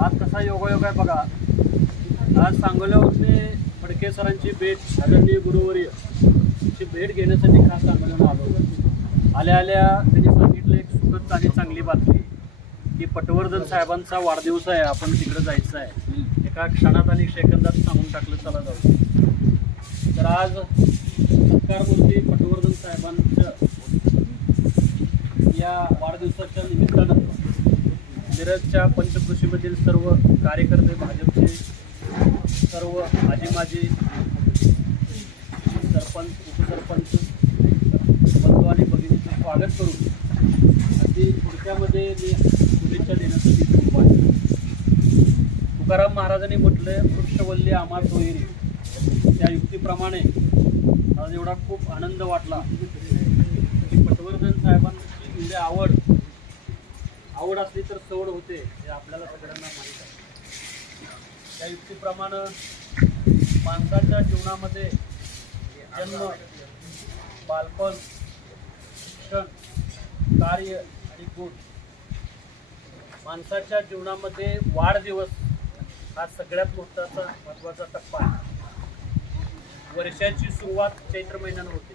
आज कसा योगायोग आहे बघा। आज सांगोल्यावरती फडके सरांची भेट, आदरणीय गुरुवर्य ची भेट घेण्यासाठी खास सांगोल्याला आलो। आल्या आल्या त्यांनी सांगितलं एक सुखद आणि चांगली बातमी की पटवर्धन साहेबांचा वाढदिवस आहे, आपण तिकडे जायचं आहे। एका क्षणात आणि सेकंदात सांगून टाकलं, चला जाऊ। तर आज सत्कारमूर्ती पटवर्धन साहेबांच्या या वाढदिवसाच्या निमित्तानं मिरजच्या पंचकृषीमधील सर्व कार्यकर्ते, भाजपचे सर्व आजी माजी सरपंच, उपसरपंच बंधू आणि भगिनीचे स्वागत करून अगदी पुढच्यामध्ये मी शुभेच्छा देण्यासाठी खूप आहे। तुकाराम महाराजांनी म्हटलं, वृक्षवल्ली आम्हा सोयरी। त्या युक्तीप्रमाणे आज एवढा खूप आनंद वाटला की पटवर्धन साहेबांची एवढी आवड असली तर सवड होते, हे आपल्याला सगळ्यांना माहीत आहे। त्या युक्तीप्रमाणे माणसाच्या जीवनामध्ये जन्म, बालपण, शिक्षण, कार्य आणि गुण, माणसाच्या जीवनामध्ये वाढदिवस हा सगळ्यात महत्त्वाचा टप्पा आहे। वर्षाची सुरुवात चैत्र महिन्यानं होते,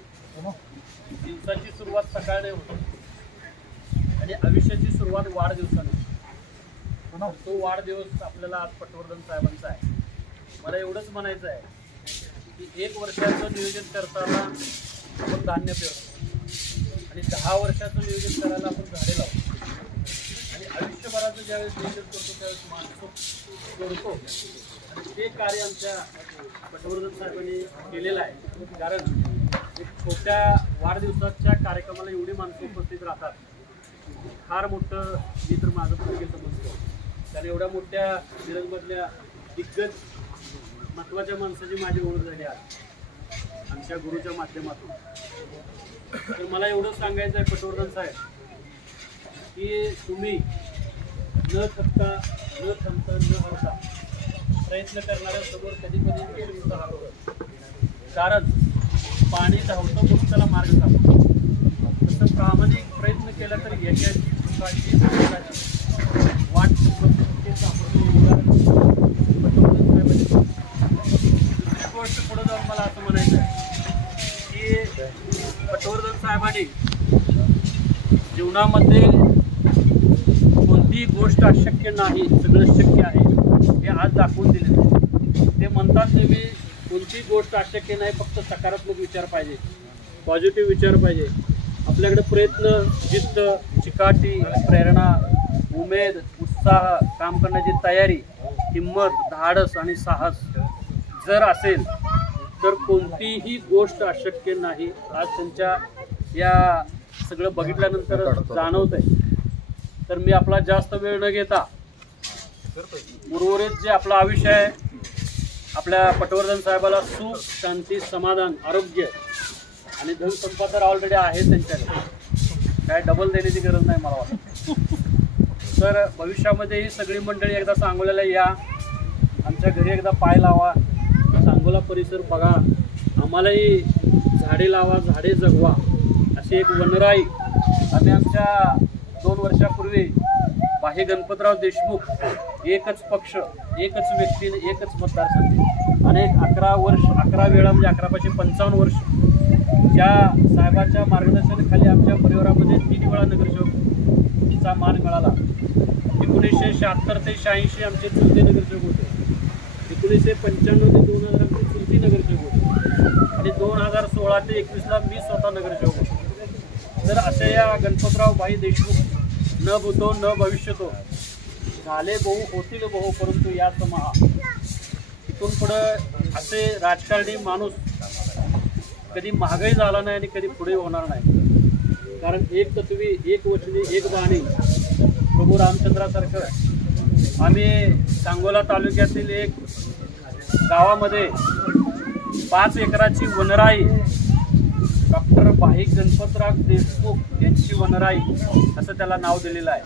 दिवसाची सुरुवात सकाळने होते आणि आयुष्याची सुरुवात वाढदिवसाने। तो वाढदिवस आपल्याला आज पटवर्धन साहेबांचा आहे। मला एवढंच म्हणायचं आहे की 1 वर्षाचं नियोजन करताना आपण धान्य पेरतो आणि 10 वर्षाचं नियोजन करायला आपण झाडे लावतो आणि आयुष्यभराचं ज्यावेळेस नियोजन करतो त्यावेळेस माणसं जोडतो आणि ते कार्य आमच्या पटवर्धन साहेबांनी केलेलं आहे। कारण एक छोट्या वाढदिवसाच्या कार्यक्रमाला एवढी माणसं उपस्थित राहतात, फार मोठं मी तर माझं पण समजतो। कारण एवढ्या मोठ्या मिरजमधल्या दिग्गज महत्त्वाच्या माणसाची माझी ओळख झाली आज आमच्या गुरुच्या माध्यमातून। तर मला एवढं सांगायचं आहे पटवर्धन साहेब की तुम्ही न थकता, न थांबता, न हरता प्रयत्न करणाऱ्यासमोर कधी कधी राहतो। कारण पाणी धावतं म्हणून त्याला मार्ग सापडतो, तसं प्रामाणिक प्रयत्न केला तर यशाची, सुखाची, आनंदाची वाट दुसरी गोष्ट पुढे जाऊन मला असं म्हणायचं आहे की पटवर्धन साहेबांनी जीवनामध्ये कोणतीही गोष्ट अशक्य नाही, सगळं शक्य आहे हे आज दाखवून दिले। ते म्हणतात नेहमी, कोणतीही गोष्ट अशक्य नाही, फक्त सकारात्मक विचार पाहिजे, पॉझिटिव्ह विचार पाहिजे। आपल्याकडे प्रयत्न, जिद्द, चिकाटी, प्रेरणा, उमेद, उत्साह, काम करण्याची तयारी, हिंमत, धाडस आणि साहस जर असेल तर कोणतीही गोष्ट अशक्य नाही। आज त्यांच्या या सगळं बघितल्यानंतर जाणवत आहे। तर मी आपला जास्त वेळ न घेता उर्वरित जे आपलं आयुष्य आहे, आपल्या पटवर्धन साहेबाला सुख, शांती, समाधान, आरोग्य आणि धनसंपदा तर ऑलरेडी आहे त्यांच्याकडे, काय डबल देण्याची गरज नाही मला वाटतं। तर भविष्यामध्ये ही सगळी मंडळी एकदा सांगोल्याला या, आमच्या घरी एकदा पाय लावा, सांगोला परिसर बघा, आम्हालाही झाडे लावा, झाडे जगवा अशी एक वनराई आम्ही आमच्या 2 वर्षापूर्वी बाहे गणपतराव देशमुख, एकच पक्ष, एकच व्यक्ती, एकच मतदारसंघ, अनेक 11 वेळा म्हणजे 11×55 वर्ष ज्या साहेबांच्या मार्गदर्शनाखाली आमच्या परिवारामध्ये 3 वेळा नगरसेवकचा मान मिळाला। 1976 ते 86 आमचे चुलते नगरसेवक होते, 1995 ते 2000 आमची चुलती नगरसेवक होते आणि 2016 ते 21ला मी स्वतः नगरसेवक होतो। तर अशा या गणपतराव भाई देशमुख न भूतो न भविष्यतो, झाले बहु होतील बहु परंतु या समहा, इथून पुढं असे राजकारणी माणूस कधी महागाई झाला नाही आणि कधी पुढे होणार नाही। कारण एक तत्वी, एक वचनी, एक बाणी, प्रभू रामचंद्रासारखं आम्ही सांगोला तालुक्यातील एक गावामध्ये 5 एकराची वनराई डॉक्टर भाई गणपतराव देशमुख यांची वनराई असं त्याला नाव दिलेलं आहे।